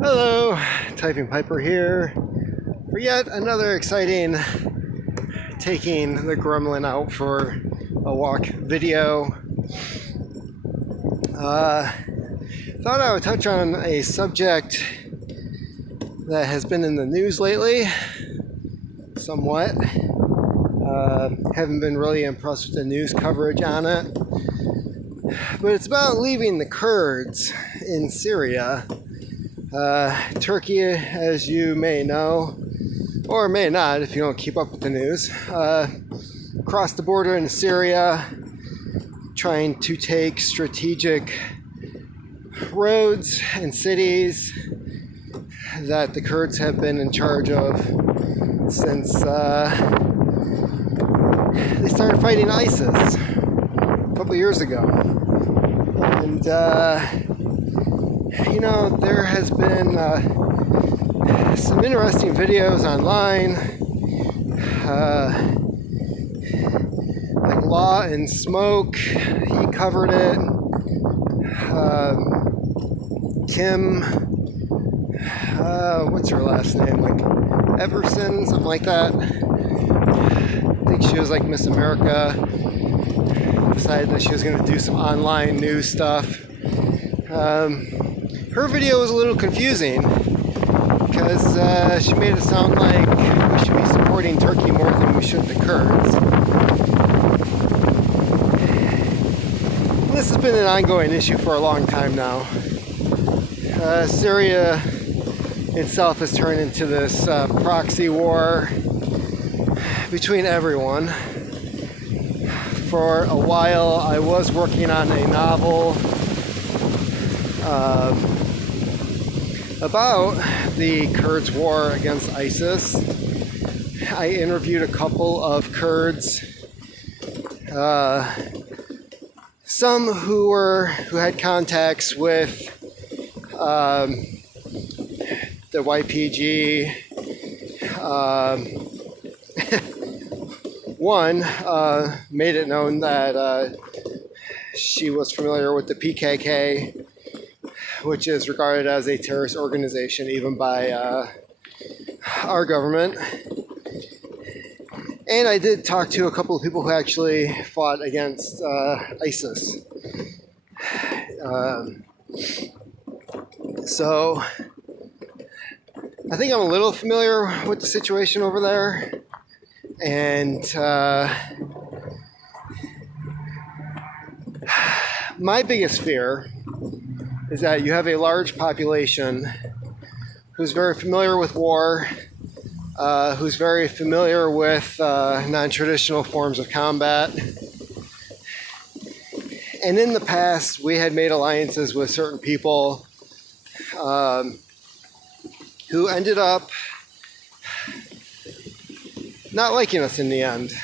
Hello, Typing Piper here for yet another exciting taking the gremlin out for a walk video. Thought I would touch on a subject that has been in the news lately, somewhat. Haven't been really impressed with the news coverage on it, but it's about leaving the Kurds in Syria. Turkey, as you may know, or may not if you don't keep up with the news, crossed the border in Syria, trying to take strategic roads and cities that the Kurds have been in charge of since they started fighting ISIS a couple years ago. And there has been some interesting videos online, like Law and Smoke, he covered it. Kim, what's her last name? Like Everson, something like that. I think she was like Miss America. Decided that she was going to do some online news stuff. Her video was a little confusing because she made it sound like we should be supporting Turkey more than we should the Kurds. This has been an ongoing issue for a long time now. Syria itself has turned into this proxy war between everyone. For a while, I was working on a novel about the Kurds' war against ISIS. I interviewed a couple of Kurds, some who had contacts with the YPG. One made it known that she was familiar with the PKK, which is regarded as a terrorist organization even by our government. And I did talk to a couple of people who actually fought against ISIS. So I think I'm a little familiar with the situation over there. And my biggest fear is that you have a large population who's very familiar with war, who's very familiar with non-traditional forms of combat. And in the past, we had made alliances with certain people who ended up not liking us in the end.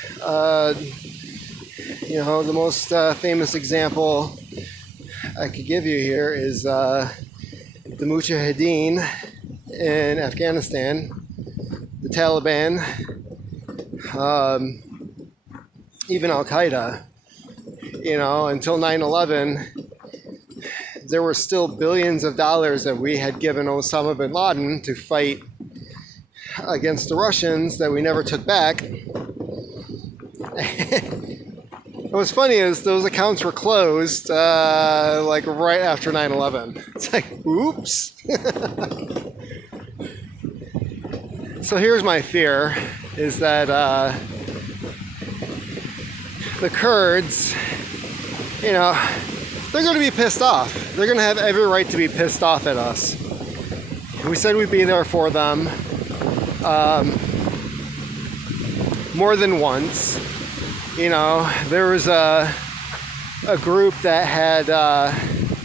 The most famous example I could give you here is the Mujahideen in Afghanistan, the Taliban, even Al-Qaeda. Until 9/11, there were still billions of dollars that we had given Osama bin Laden to fight against the Russians that we never took back. What's funny is those accounts were closed like right after 9/11. It's like, oops. So here's my fear, is that the Kurds, they're going to be pissed off. They're going to have every right to be pissed off at us. We said we'd be there for them more than once. There was a group that had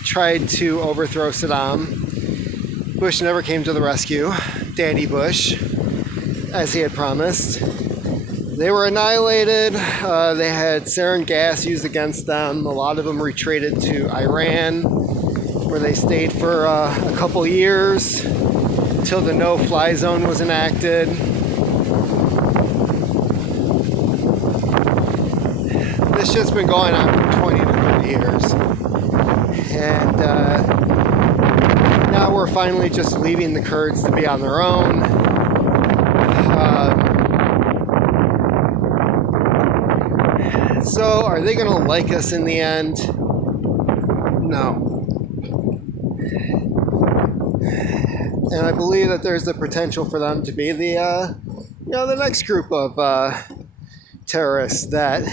tried to overthrow Saddam. Bush never came to the rescue. Daddy Bush, as he had promised. They were annihilated. They had sarin gas used against them. A lot of them retreated to Iran, where they stayed for a couple years until the no-fly zone was enacted. This shit's been going on for 20 to 30 years. And now now we're finally just leaving the Kurds to be on their own. So are they going to like us in the end? No. And I believe that there's the potential for them to be the next group of terrorists that,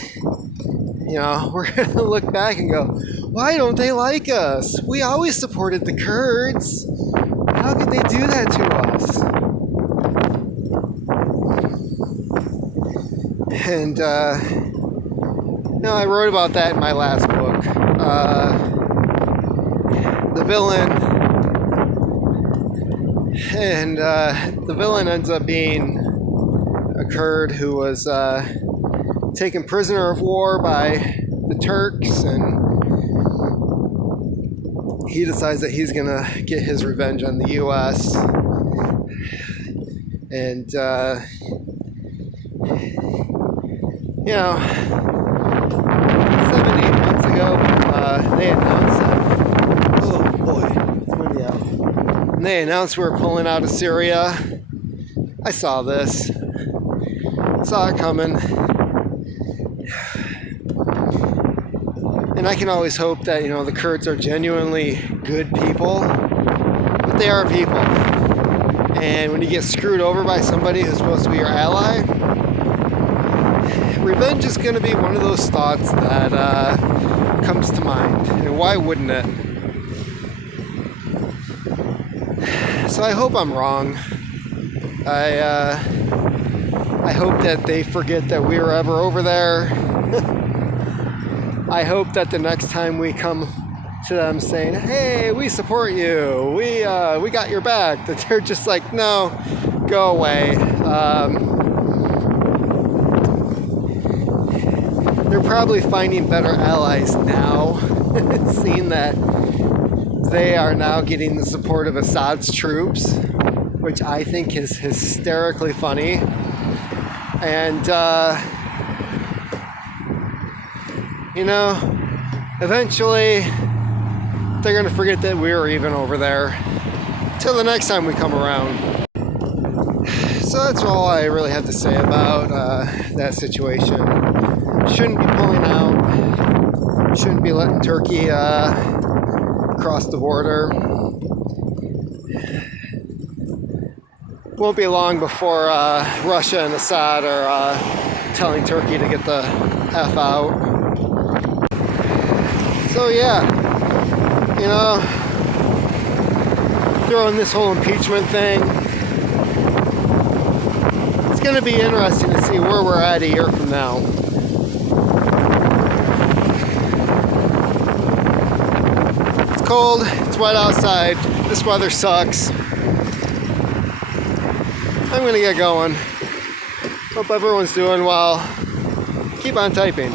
we're going to look back and go, why don't they like us? We always supported the Kurds. How could they do that to us? And, I wrote about that in my last book. The villain ends up being a Kurd who was taken prisoner of war by the Turks, and he decides that he's gonna get his revenge on the U.S. And 7-8 months ago, they announced that. Oh boy, it's windy out. And they announced we were pulling out of Syria. I saw this. Saw it coming. And I can always hope that, the Kurds are genuinely good people. But they are people. And when you get screwed over by somebody who's supposed to be your ally, revenge is going to be one of those thoughts that comes to mind. And why wouldn't it? So I hope I'm wrong. I hope that they forget that we were ever over there. I hope that the next time we come to them saying, hey, we support you, we got your back, that they're just like, no, go away. They're probably finding better allies now, seeing that they are now getting the support of Assad's troops, which I think is hysterically funny. And, eventually they're going to forget that we were even over there till the next time we come around. So that's all I really have to say about that situation. Shouldn't be pulling out. Shouldn't be letting Turkey cross the border. Won't be long before Russia and Assad are telling Turkey to get the F out. So yeah, throwing this whole impeachment thing, it's going to be interesting to see where we're at a year from now. It's cold, it's wet outside, this weather sucks. I'm going to get going. Hope everyone's doing well. Keep on typing.